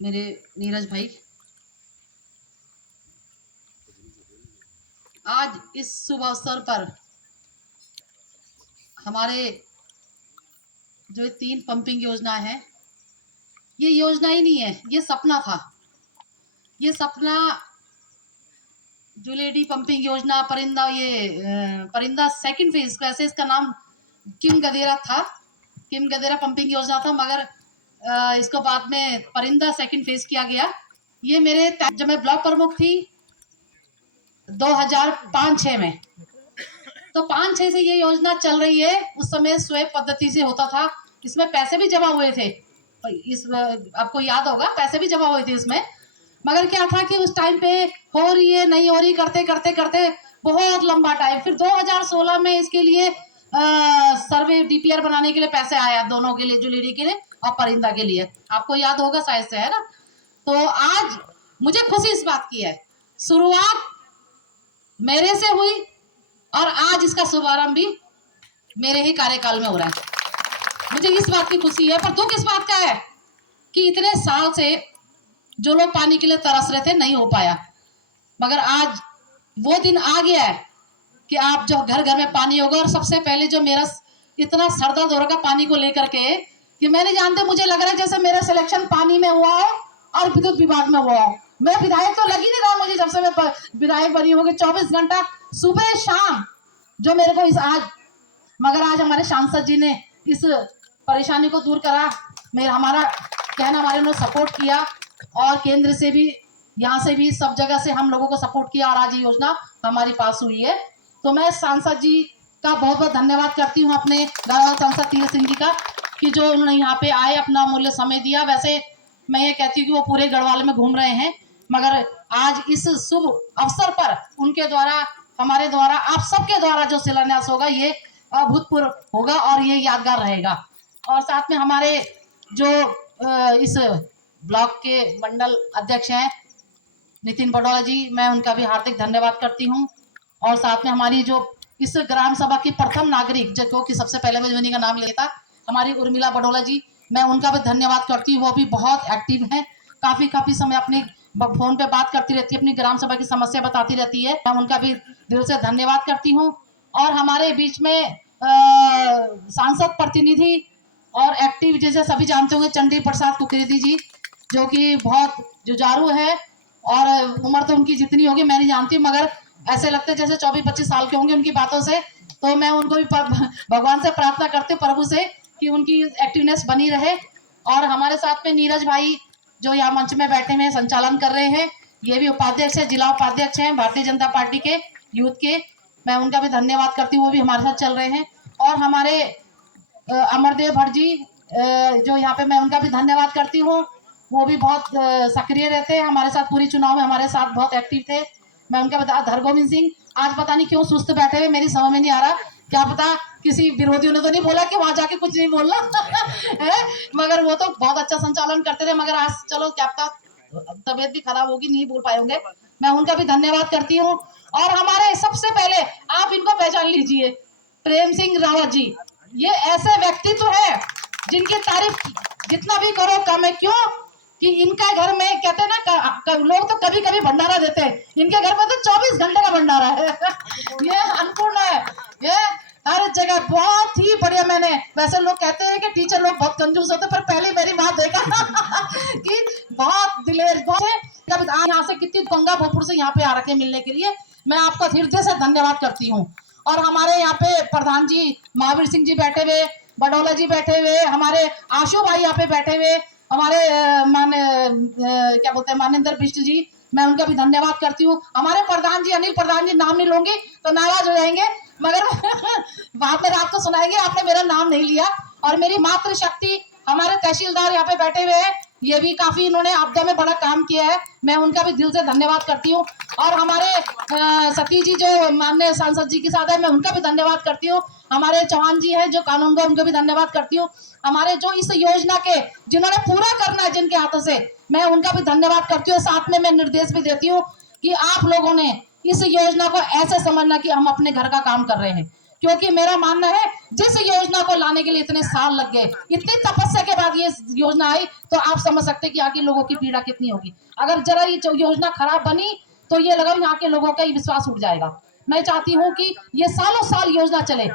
मेरे नीरज भाई, आज इस शुभ अवसर पर हमारे जो 3 पंपिंग योजना है, ये योजना ही नहीं है, ये सपना था। ये सपना जो लेडी पंपिंग योजना परिंदा सेकंड फेज, वैसे इसका नाम किम गदेरा था, किम गदेरा पंपिंग योजना था, मगर इसको बाद में परिंदा सेकंड फेज किया गया। ये मेरे जब मैं ब्लॉक प्रमुख थी 2005-6 में, तो 5-6 से ये योजना चल रही है। उस समय स्वेप पद्धति से होता था, इसमें पैसे भी जमा हुए थे। इस आपको याद होगा, पैसे भी जमा हुए थे इसमें, मगर क्या था कि उस टाइम पे हो रही है नहीं हो रही, करते करते करते बहुत लंबा टाइम, फिर 2016 में इसके लिए सर्वे डीपीआर बनाने के लिए पैसे आया, दोनों के लिए, जो लेडी के लिए और परिंदा के लिए। आपको याद होगा शायद से, है ना। तो आज मुझे खुशी इस बात की है, शुरुआत मेरे से हुई और आज इसका शुभारंभ भी मेरे ही कार्यकाल में हो रहा है। मुझे इस बात की खुशी है, पर दुख इस बात का है कि इतने साल से जो लोग पानी के लिए तरस रहे थे, नहीं हो पाया। मगर आज वो दिन आ गया है कि आप जो घर घर में पानी होगा। और सबसे पहले जो मेरा इतना सरदर्द हो रहा पानी को लेकर के कि मैं नहीं जानते, मुझे लग रहा है जैसे मेरा सिलेक्शन पानी में हुआ हो और विद्युत विभाग में हुआ हो। मैं विधायक तो लग ही नहीं रहा मुझे, जब से मैं विधायक बनी होगी 24 घंटा सुबह शाम जो मेरे को इस आज, मगर आज हमारे सांसद जी ने इस परेशानी को दूर करा। हमारा कहना, हमारे उन्होंने सपोर्ट किया और केंद्र से भी, यहाँ से भी, सब जगह से हम लोगों को सपोर्ट किया और आज ये योजना हमारी पास हुई है। तो मैं सांसद जी का बहुत बहुत धन्यवाद करती हूँ, अपने गढ़वाल सांसद तीरथ सिंह जी का, कि जो उन्होंने यहाँ पे आए, अपना अमूल्य समय दिया। वैसे मैं ये कहती हूँ कि वो पूरे गढ़वाल में घूम रहे हैं, मगर आज इस शुभ अवसर पर उनके द्वारा, हमारे द्वारा, आप सबके द्वारा जो शिलान्यास होगा, ये अभूतपूर्व होगा और ये यादगार रहेगा। और साथ में हमारे जो इस ब्लॉक के मंडल अध्यक्ष हैं नितिन पटौला जी, मैं उनका भी हार्दिक धन्यवाद करती हूँ। और साथ में हमारी जो इस ग्राम सभा की प्रथम नागरिक, जो कि सबसे पहले मैं उन्हीं का नाम लेता, हमारी उर्मिला पटौला जी, मैं उनका भी धन्यवाद करती हूँ। वो भी बहुत एक्टिव हैं, काफी समय अपनी फोन पे बात करती रहती है, अपनी ग्राम सभा की समस्या बताती रहती है। मैं उनका भी दिल से धन्यवाद करती हूँ। और हमारे बीच में सांसद प्रतिनिधि और एक्टिव, जैसे सभी जानते होंगे, चंडी प्रसाद कुकरेती जी, जो कि बहुत जुझारू है और उम्र तो उनकी जितनी होगी मैं नहीं जानती, मगर ऐसे लगते जैसे 24-25 साल के होंगे उनकी बातों से। तो मैं उनको भी भगवान से प्रार्थना करती हूँ, प्रभु से, कि उनकी एक्टिवनेस बनी रहे। और हमारे साथ में नीरज भाई जो यहाँ मंच में बैठे हुए संचालन कर रहे हैं, ये भी उपाध्यक्ष है, जिला उपाध्यक्ष हैं भारतीय जनता पार्टी के यूथ के, मैं उनका भी धन्यवाद करती हूँ, वो भी हमारे साथ चल रहे हैं। और हमारे अमरदेव भट्ट जी, जो यहाँ पे, मैं उनका भी धन्यवाद करती हूँ, वो भी बहुत सक्रिय रहते हैं हमारे साथ, पूरी चुनाव में हमारे साथ बहुत एक्टिव थे। मैं उनका बता, धरगोविंद सिंह आज पता नहीं क्यों सुस्त बैठे हुए, मेरी समझ में नहीं आ रहा, क्या पता किसी विरोधियों ने तो नहीं बोला कि वहां जाके कुछ नहीं बोलना है, मगर वो तो बहुत अच्छा संचालन करते थे। मगर आज चलो, क्या पता तबीयत भी खराब होगी, नहीं बोल पाए होंगे, मैं उनका भी धन्यवाद करती हूँ। और हमारे सबसे पहले आप इनको पहचान लीजिए, प्रेम सिंह रावत जी, ये ऐसे व्यक्तित्व है जिनकी तारीफ जितना भी करो कम है। क्यों कि इनका घर में, कहते हैं ना, लोग तो कभी कभी भंडारा देते हैं, इनके घर में तो 24 घंटे का भंडारा है ये अन्नपूर्णा है, ये हर जगह बहुत ही बढ़िया। मैंने, वैसे लोग कहते हैं कि टीचर लोग बहुत कंजूस होते, पर पहले मेरी माँ देखा कि बहुत दिलेर, बहुत यहाँ से कितनी गंगा भोजपुर से यहाँ पे आ रखे मिलने के लिए, मैं आपका हृदय से धन्यवाद करती हूँ। और हमारे यहाँ पे प्रधान जी महावीर सिंह जी बैठे हुए, बडौला जी बैठे हुए, हमारे आशु भाई यहाँ पे बैठे हुए, हमारे क्या बोलते हैं, मानेंद्र बिष्ट जी, मैं उनका भी धन्यवाद करती हूँ। हमारे प्रधान जी अनिल प्रधान जी, नाम नहीं लूंगी तो नाराज हो जाएंगे, मगर बाद में रात को सुनाएंगे आपने मेरा नाम नहीं लिया। और मेरी मातृशक्ति, हमारे तहसीलदार यहाँ पे बैठे हुए हैं, ये भी काफी इन्होंने आपदा में बड़ा काम किया है, मैं उनका भी दिल से धन्यवाद करती हूँ। और हमारे सती जी जो माननीय सांसद जी के साथ है, मैं उनका भी धन्यवाद करती हूँ। हमारे चौहान जी हैं जो कानून का, उनको भी धन्यवाद करती हूँ। हमारे जो इस योजना के जिन्होंने पूरा करना है जिनके हाथों से, मैं उनका भी धन्यवाद करती हूँ। साथ में मैं निर्देश भी देती हूँ कि आप लोगों ने इस योजना को ऐसे समझना कि हम अपने घर का काम कर रहे हैं, क्योंकि मेरा मानना है जिस योजना को लाने के लिए इतने साल लग गए, इतनी तपस्या के बाद ये योजना आई, तो आप समझ सकते हैं कि यहाँ के लोगों की पीड़ा कितनी होगी। अगर जरा ये योजना खराब बनी तो ये लगा यहाँ के लोगों का ही विश्वास उठ जाएगा। मैं चाहती हूँ कि ये सालों साल योजना चले,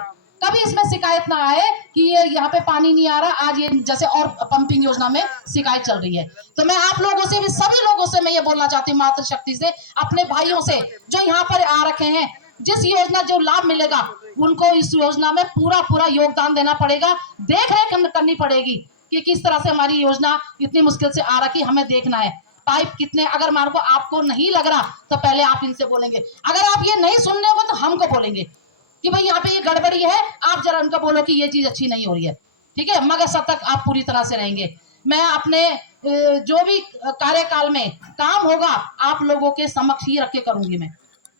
कभी इसमें शिकायत ना आए कि ये यहाँ पे पानी नहीं आ रहा। आज ये जैसे और पंपिंग योजना में शिकायत चल रही है, तो मैं आप लोगों से भी, सभी लोगों से मैं ये बोलना चाहती हूँ, मातृशक्ति से, अपने भाइयों से जो यहाँ पर आ रखे हैं, जिस योजना जो लाभ मिलेगा उनको इस योजना में पूरा पूरा योगदान देना पड़ेगा। देख रेख करनी पड़ेगी कि किस तरह से हमारी योजना इतनी मुश्किल से आ रखी, हमें देखना है। पाइप कितने, अगर मान को आपको नहीं लग रहा तो पहले आप इनसे बोलेंगे, अगर आप ये नहीं सुनने हो तो हमको बोलेंगे कि भाई यहाँ पे ये गड़बड़ी है, आप जरा उनको बोलो कि ये चीज अच्छी नहीं हो रही है, ठीक है, मगर सब तक आप पूरी तरह से रहेंगे। मैं अपने जो भी कार्यकाल में काम होगा आप लोगों के समक्ष ही रख के करूंगी। मैं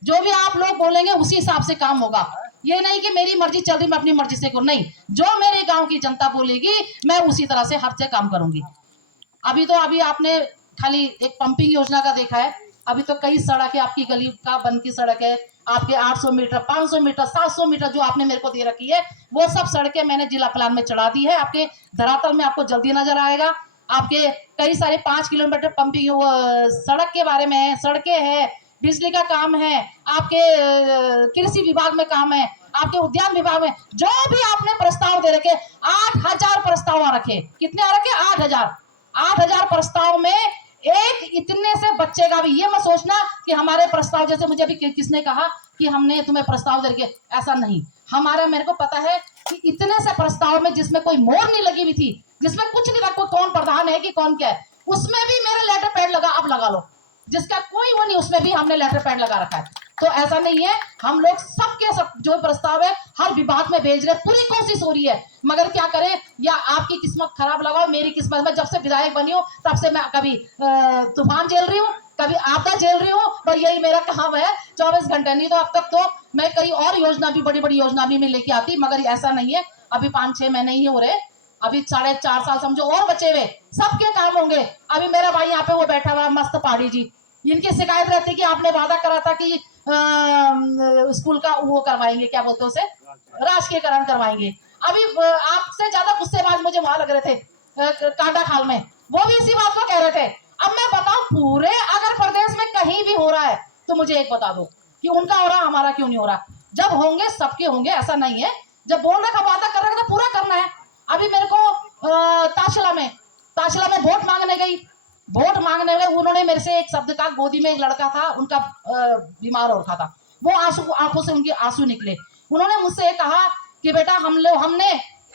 जो भी आप लोग बोलेंगे उसी हिसाब से काम होगा। ये नहीं कि मेरी मर्जी चल रही मैं अपनी मर्जी से करूं, नहीं, जो मेरे गांव की जनता बोलेगी मैं उसी तरह से हर से काम करूंगी। अभी आपने खाली एक पंपिंग योजना का देखा है, अभी तो कई सड़क है, आपकी गली का बन की सड़क है, आपके 800 मीटर, 500 मीटर, 700 मीटर जो आपने मेरे को दे रखी है, वो सब सड़कें मैंने जिला प्लान में चढ़ा दी है। आपके धरातल में आपको जल्दी नजर आएगा। आपके कई सारे 5 किलोमीटर पंपिंग सड़क के बारे में है, सड़कें है, बिजली का काम है, आपके कृषि विभाग में काम है, आपके उद्यान विभाग में जो भी आपने प्रस्ताव दे रखे, 8000 प्रस्ताव आ रखे। कितने आ रखे? 8000 प्रस्ताव में एक इतने से बच्चे का भी ये मत सोचना कि हमारे प्रस्ताव, जैसे मुझे अभी किसने कहा कि हमने तुम्हें प्रस्ताव दे रखे, ऐसा नहीं। हमारा, मेरे को पता है कि इतने से प्रस्ताव में जिसमें कोई मोहर नहीं लगी हुई थी, जिसमें कुछ नहीं था, कौन प्रधान है कि कौन क्या है, उसमें भी मेरा लेटर पैड लगा, अब लगा लो, जिसका कोई वो नहीं, उसमें भी हमने लेटर पैड लगा रखा है। तो ऐसा नहीं है, हम लोग सबके सब जो प्रस्ताव है हर विभाग में भेज रहे, पूरी कोशिश हो रही है, मगर क्या करें, या आपकी किस्मत खराब लगाओ, मेरी किस्मत में जब से विधायक बनी हूँ तब से मैं कभी तूफान झेल रही हूँ, कभी आपदा झेल रही हूँ, पर यही मेरा काम है 24 घंटे। नहीं तो अब तक तो मैं कई और योजना भी, बड़ी बड़ी योजना भी मैं लेके आती, मगर ऐसा नहीं है। अभी 5-6 महीने ही हो रहे, अभी 4.5 साल समझो और बचे हुए, सबके काम होंगे। अभी मेरा भाई यहाँ पे वो बैठा हुआ मस्त पहाड़ी जी, इनकी शिकायत रहती कि आपने वादा करा था कि स्कूल का वो करवाएंगे, क्या बोलते हैं उसे, राजकीयकरण करवाएंगे। अभी आपसे ज्यादा गुस्सेबाज मुझे वहां लग रहे थे कांटा खाल में, वो भी इसी बात को कह रहे थे। अब मैं बताऊं, पूरे अगर प्रदेश में कहीं भी हो रहा है तो मुझे एक बता दो कि उनका हो रहा, हमारा क्यों नहीं हो रहा। जब होंगे सबके होंगे, ऐसा नहीं है। जब बोल रखा, वादा कर रखा तो पूरा करना है। अभी मेरे को ताशला में वोट मांगने गई, उन्होंने मेरे से एक शब्द का, गोदी में एक लड़का था उनका बीमार हो रखा था, वो आंखों से उनके आंसू निकले। उन्होंने मुझसे कहा कि बेटा हमने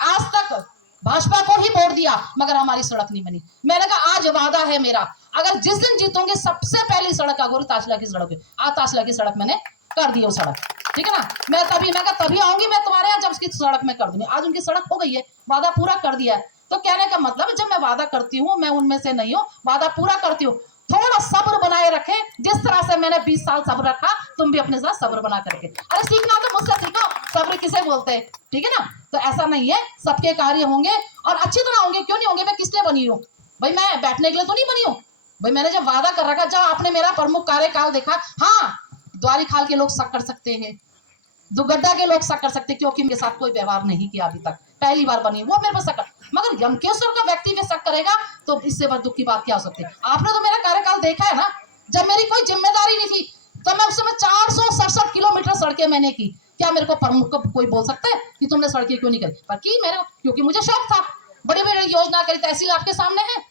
आज तक भाजपा को ही वोट दिया मगर हमारी सड़क नहीं बनी। मैंने कहा आज वादा है मेरा, अगर जिस दिन जीतोगे सबसे पहली सड़क आगोरी ताशला की सड़क है। आज ताशला की सड़क मैंने कर दी वो सड़क, ठीक है ना। मैं तभी आऊंगी मैं तुम्हारे यहाँ जब उसकी सड़क में कर दूंगी। आज उनकी सड़क हो गई है, वादा पूरा कर दिया है। तो कहने का मतलब, जब मैं वादा करती हूँ, मैं उनमें से नहीं हूँ, वादा पूरा करती हूँ। थोड़ा सब्र बनाए रखें, जिस तरह से मैंने 20 साल सब्र रखा, तुम भी अपने साथ सब्र बना करके, अरे सीखना तो मुझसे सीखो, सब्र किसे बोलते हैं, ठीक है ना। तो ऐसा नहीं है, सबके कार्य होंगे और अच्छी तरह होंगे। क्यों नहीं होंगे? मैं किस लिए बनी हूँ भाई? मैं बैठने के लिए तो नहीं बनी हूँ भाई। मैंने जब वादा कर रखा, जब आपने मेरा प्रमुख कार्यकाल देखा, हाँ, द्वारी खाल के लोग शक कर सकते हैं, दुगड्डा के लोग शक कर सकते हैं, क्योंकि मेरे साथ कोई व्यवहार नहीं किया अभी तक, पहली बार बनी, वो मेरे पर शक। मगर यमकेश्वर का व्यक्ति में शक करेगा तो इससे बड़ दुख की बात क्या हो सकती है। आपने तो मेरा कार्यकाल देखा है ना, जब मेरी कोई जिम्मेदारी नहीं थी तो मैं उस समय 467 किलोमीटर सड़कें मैंने की। क्या मेरे को प्रमुख को कोई बोल सकता है कि तुमने सड़कें क्यों नहीं करी? पर की मेरे, क्योंकि मुझे शौक था। बड़ी बड़ी योजना करी, तहसील आपके सामने है,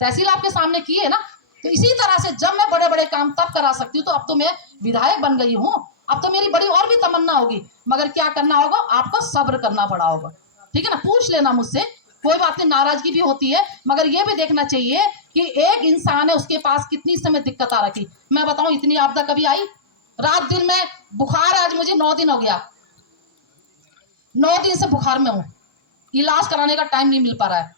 तहसील आपके सामने की है ना। तो इसी तरह से जब मैं बड़े बड़े काम तब करा सकती हूँ, तो अब तो मैं विधायक बन गई हूँ, अब तो मेरी बड़ी और भी तमन्ना होगी। मगर क्या करना होगा, आपको सब्र करना पड़ा होगा, ठीक है ना। पूछ लेना मुझसे, कोई बात नहीं, नाराजगी भी होती है, मगर ये भी देखना चाहिए कि एक इंसान है, उसके पास कितनी समय दिक्कत आ रखी। मैं बताऊं, इतनी आपदा कभी आई? रात दिन में बुखार, आज मुझे 9 दिन हो गया, 9 दिन से बुखार में हूँ, इलाज कराने का टाइम नहीं मिल पा रहा है।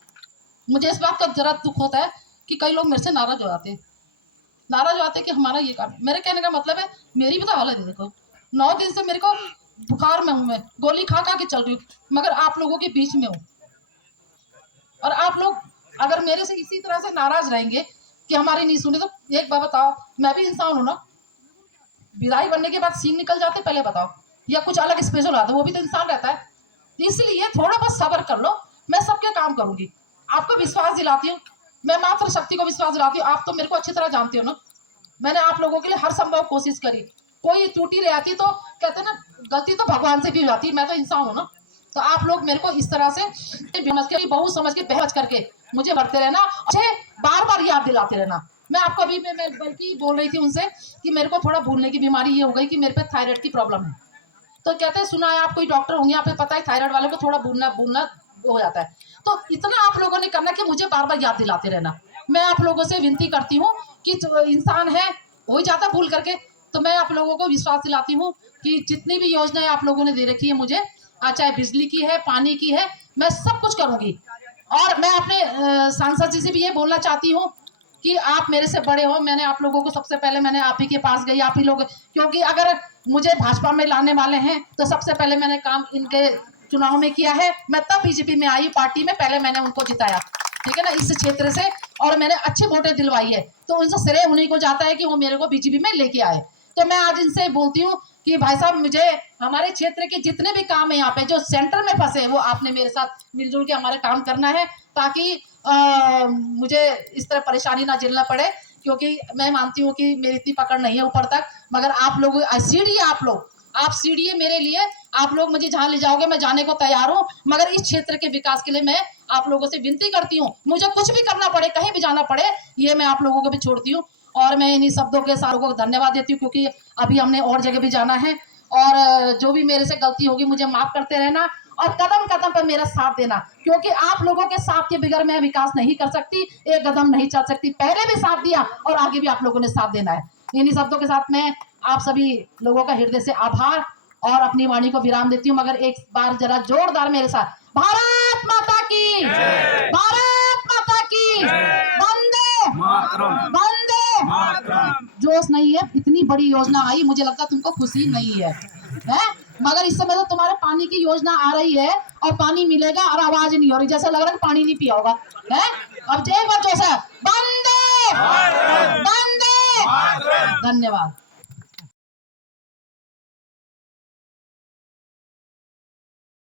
मुझे इस बात का जरा दुख होता है कि कई लोग मेरे से नाराज हो जाते कि हमारा ये काम। मेरे कहने का मतलब है, मेरी भी तो हालत है, देखो 9 दिन से मेरे को बुखार में हूँ, मैं गोली खा के चल रही हूँ, मगर आप लोगों के बीच में हूँ। और आप लोग अगर मेरे से इसी तरह से नाराज रहेंगे कि हमारी नहीं सुनी, तो एक बात बताओ, मैं भी इंसान हूं ना, विधायक बनने के बाद सींग निकल जाते, पहले बताओ, या कुछ अलग स्पेशल आता है, वो भी तो इंसान रहता है। इसलिए थोड़ा बहुत सब्र कर लो, मैं सबके काम करूंगी। आपको विश्वास दिलाती हूँ, मैं मात्र शक्ति को विश्वास दिलाती हूँ। आप तो मेरे को अच्छी तरह जानते हो ना, मैंने आप लोगों के लिए हर संभव कोशिश करी। कोई त्रुटि रह आती तो कहते ना, गलती तो भगवान से भी हो जाती, मैं तो इंसान हूँ ना। तो आप लोग मेरे को इस तरह से समझ के, बहुत समझ के, बहस करके मुझे बढ़ते रहना, मुझे बार बार याद दिलाते रहना। मैं आपको अभी मैं बल्कि बोल रही थी उनसे कि मेरे को थोड़ा भूलने की बीमारी ये हो गई कि मेरे पे थायराइड की प्रॉब्लम है। तो कहते हैं सुना है आप कोई डॉक्टर होंगे, आपको पता है थायराइड वाले को थोड़ा भूलना भूलना हो जाता है। तो इतना आप लोगों ने करना कि मुझे बार बार याद दिलाते रहना। मैं आप लोगों से विनती करती हूँ कि जो इंसान है हो ही जाता भूल करके। तो मैं आप लोगों को विश्वास दिलाती हूँ कि जितनी भी योजनाएं आप लोगों ने दे रखी है मुझे, चाहे बिजली की है, पानी की है, मैं सब कुछ करूंगी। और मैं अपने सांसद जी से भी ये बोलना चाहती हूँ कि आप मेरे से बड़े हो, मैंने आप लोगों को सबसे पहले मैंने आप ही के पास गई, आप ही लोग, क्योंकि अगर मुझे भाजपा में लाने वाले हैं तो सबसे पहले मैंने काम इनके चुनाव में किया है। मैं तब बीजेपी में आई पार्टी में, पहले मैंने उनको जिताया, ठीक है ना, इस क्षेत्र से, और मैंने अच्छी वोटें दिलवाई है। तो उनसे श्रेय उन्हीं को जाता है कि वो मेरे को बीजेपी में लेके आए। तो मैं आज इनसे बोलती हूँ कि भाई साहब, मुझे हमारे क्षेत्र के जितने भी काम है यहाँ पे जो सेंटर में फंसे, वो आपने मेरे साथ मिलजुल के हमारे काम करना है, ताकि मुझे इस तरह परेशानी ना झेलना पड़े। क्योंकि मैं मानती हूँ कि मेरी इतनी पकड़ नहीं है ऊपर तक, मगर आप लोग सीढ़ी, आप सीढ़ी है मेरे लिए। आप लोग मुझे जहाँ ले जाओगे मैं जाने को तैयार हूँ, मगर इस क्षेत्र के विकास के लिए मैं आप लोगों से विनती करती हूँ, मुझे कुछ भी करना पड़े, कहीं भी जाना पड़े, ये मैं आप लोगों को भी छोड़ती हूँ। और मैं इन्हीं शब्दों के साथ को धन्यवाद देती हूँ, क्योंकि अभी हमने और जगह भी जाना है। और जो भी मेरे से गलती होगी मुझे माफ करते रहना, और कदम कदम पर मेरा साथ देना, क्योंकि आप लोगों के साथ के बगैर मैं विकास नहीं कर सकती, एक कदम नहीं चल सकती। पहले भी साथ दिया और आगे भी आप लोगों ने साथ देना है। इन्हीं शब्दों के साथ मैं आप सभी लोगों का हृदय से आभार और अपनी वाणी को विराम देती हूँ। मगर एक बार जरा जोरदार मेरे साथ, भारत माता की, भारत माता की, वंदे वंदे। जोश नहीं है, इतनी बड़ी योजना आई, मुझे लगता तुमको खुशी नहीं है, मगर इस समय तो तुम्हारे पानी की योजना आ रही है और पानी मिलेगा और आवाज नहीं हो रही, जैसा लग रहा है कि पानी नहीं पिया होगा, है। अब एक बार जोश है, वंदे वंदे। धन्यवाद।